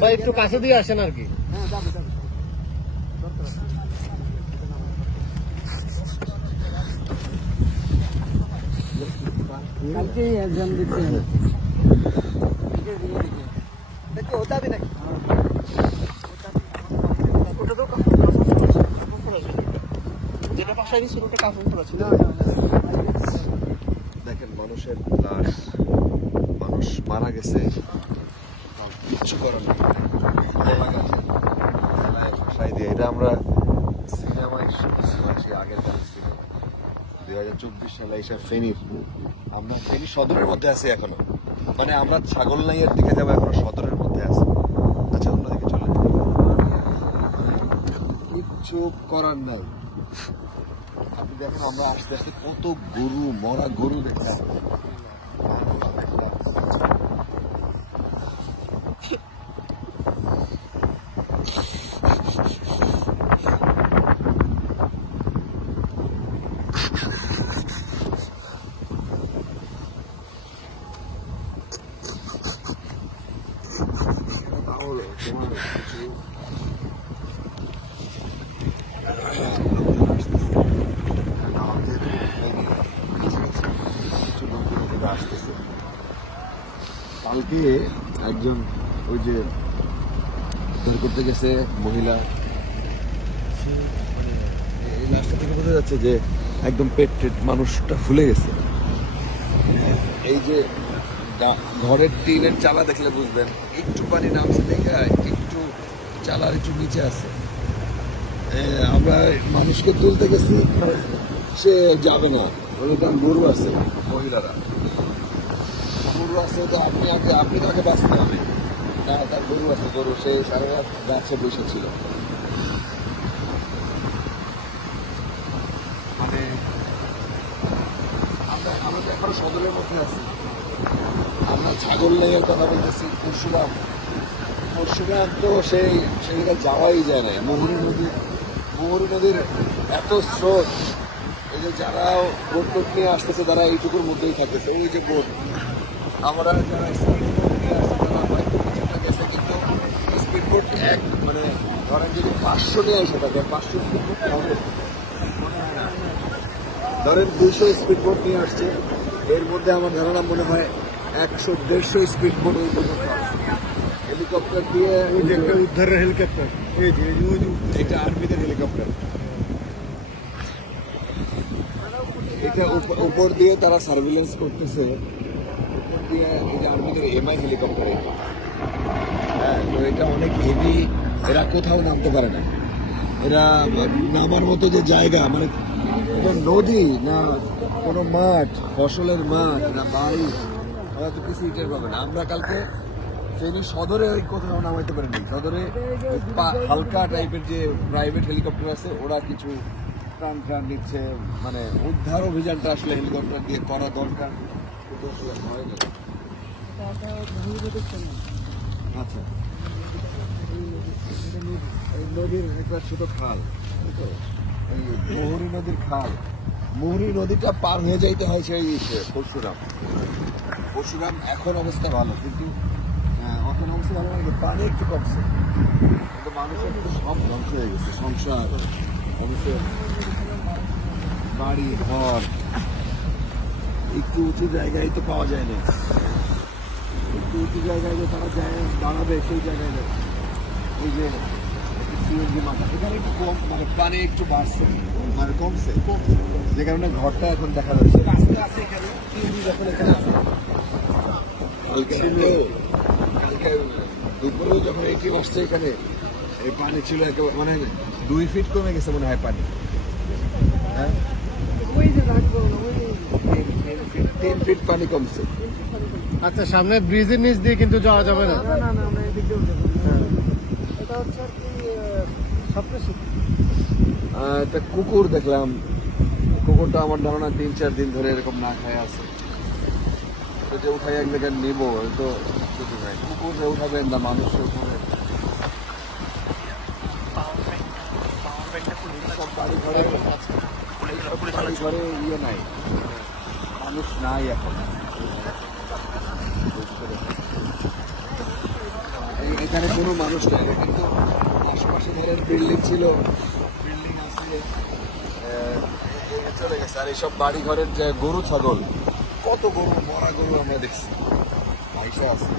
ভাই একটু কাছে দিয়ে আসেন আর কি। কালকে एग्जाम দিতে দেখো ওটা भी नहीं ওটা তো যেটা পাশে ছিল ওটা কাফন করা ছিল। দেখেন মানুষের লাশ, মানুষ মারা গেছে, কিচ্ছু করার নেই। ভাষায় দিয়ে এটা আমরা সিনেমায় শুনেছি আগের কালে সিনেমা 2024 সালে এইসব ফেনীর, আমরা ফেনী সদরের মধ্যে আছি এখনো, মানে আমরা ছাগল নাইয়ের দিকে যাবো, এখনো সদরের মধ্যে আছি। আচ্ছা অন্যদিকে চলে কিচ্ছু করার নাই। আপনি দেখেন আমরা আস্তে আস্তে কত গরু, মরা গরু দেখলাম। কালকে একজন ওই যে উদ্ধার করতে গেছে মহিলা, এই লাশটা থেকে বোঝা যাচ্ছে যে একদম পেট মানুষটা ফুলে গেছে। এই যে ঘরের টিনের চালা দেখলে বুঝবেন, একটু পানি নামছে দেখে একটু চালার একটু নিচে আছে। আমরা মানুষকে তুলতে গেছি, সে যাবে না, গরু আছে, মহিলারা গরু আছে, তো আপনি তাকে বাঁচতে হবে না, তার গরু আছে, গরু সে সারা রাত গাছে বসেছিল। মানে আমরা তো এখনো সদরের মধ্যে আছি, আমরা ছাগল লেগের কথা বলতেছি। পরশুরাম তো সেই জায়গায় যাওয়াই যায় না। মুহুরী নদীর এত স্রোত, এই যে যারা বোট নিয়ে আসতেছে তারা এইটুকুর মধ্যেই থাকতেছে। ওই যে বোট, আমরা যারা স্পিডবোট নিয়ে আসছে তারা হয়তো কিছুটা গেছে, কিন্তু স্পিডবোট মানে ধরেন যদি 500 নিয়ে এসে থাকে, 500 স্পিডবোট হবে, ধরেন 200 স্পিডবোট নিয়ে আসছে, এর মধ্যে আমার ধারণা মনে হয় 100-150 স্পিডবোট ওই পর্যন্ত আসছে। হেলিকপ্টার দিয়ে উদ্ধারের হেলিকপ্টার, এটা আর্মিদের হেলিকপ্টার, এটা উপর দিয়ে তারা সার্ভিলেন্স করতেছে, উপর দিয়ে এই যে আর্মিদের এমআই হেলিকপ্টার। হ্যাঁ, তো এটা অনেক হেভি, এরা কোথাও নামতে পারে না। এরা নামার মতো যে জায়গা, মানে কোনো নদী না, কোনো মাঠ, ফসলের মাঠ না, বাড়ি, ওরা তো কিছু ইটের পাবে না। আমরা কালকে ফেনী সদরে কোথাও নামাইতে পারিনি। সদরে হালকা টাইপের যে প্রাইভেট হেলিকপ্টার আছে, ওরা কিছু ত্রাণ নিচ্ছে, মানে উদ্ধার অভিযানটা আসলে হেলিকপ্টার দিয়ে করা দরকার, কিন্তু আসলে হয় না। আচ্ছা, এই নদীর একটা ছোট খাল, এই মুহুরী নদীর খাল, মুহুরী নদীটা পার হয়ে যাইতে হয় সেই পরশুরাম। এখন অবস্থা ভালো, কিন্তু এখন অবস্থা ভালো লাগে, পানি একটু কমছে, কিন্তু মানুষের কিন্তু সব ধ্বংস হয়ে গেছে, সংসার, মানুষের বাড়ি ঘর। একটু উঁচু জায়গায় তো পাওয়া যায় না, একটু উঁচু জায়গায় যে তারা যায় দাঁড়াবে, সেই জায়গায় নেই। এই যে সিএনজি মাথা, এখানে একটু কম, মানে পানি একটু বাড়ছে, মানে কমছে, যে কারণে ঘরটা এখন দেখা যাচ্ছে। যখন এখানে আছে কালকে দুপুরেও যখন এটি আসছে এখানে, এই পানি ছিল একেবারে, মানে 2 ফিট কমে গেছে মনে হয় পানি। হ্যাঁ, 3 ফিট পানি কমছে। আচ্ছা, সামনে ব্রিজের নিচ দিয়ে কিন্তু যাওয়া যাবে না। একটা কুকুর দেখলাম, কুকুরটা আমার ধারণা 3-4 দিন ধরে এরকম না খায় আছে, যে উঠাই এক জায়গায় নিব, তো কুকুরে উঠাবেন না, মানুষে উঠাবেন। বাড়ি ঘরে ইয়ে নাই, মানুষ নাই এখন। এখানে কোনো মানুষ নেই, কিন্তু আশেপাশে ধরেন বিল্ডিং ছিল, বিল্ডিং আছে, চলে গেছে। আর এইসব বাড়ি ঘরের যে গরু ছাগল, কত গরু, মরা গরু আমরা দেখছি, পয়সা আছে।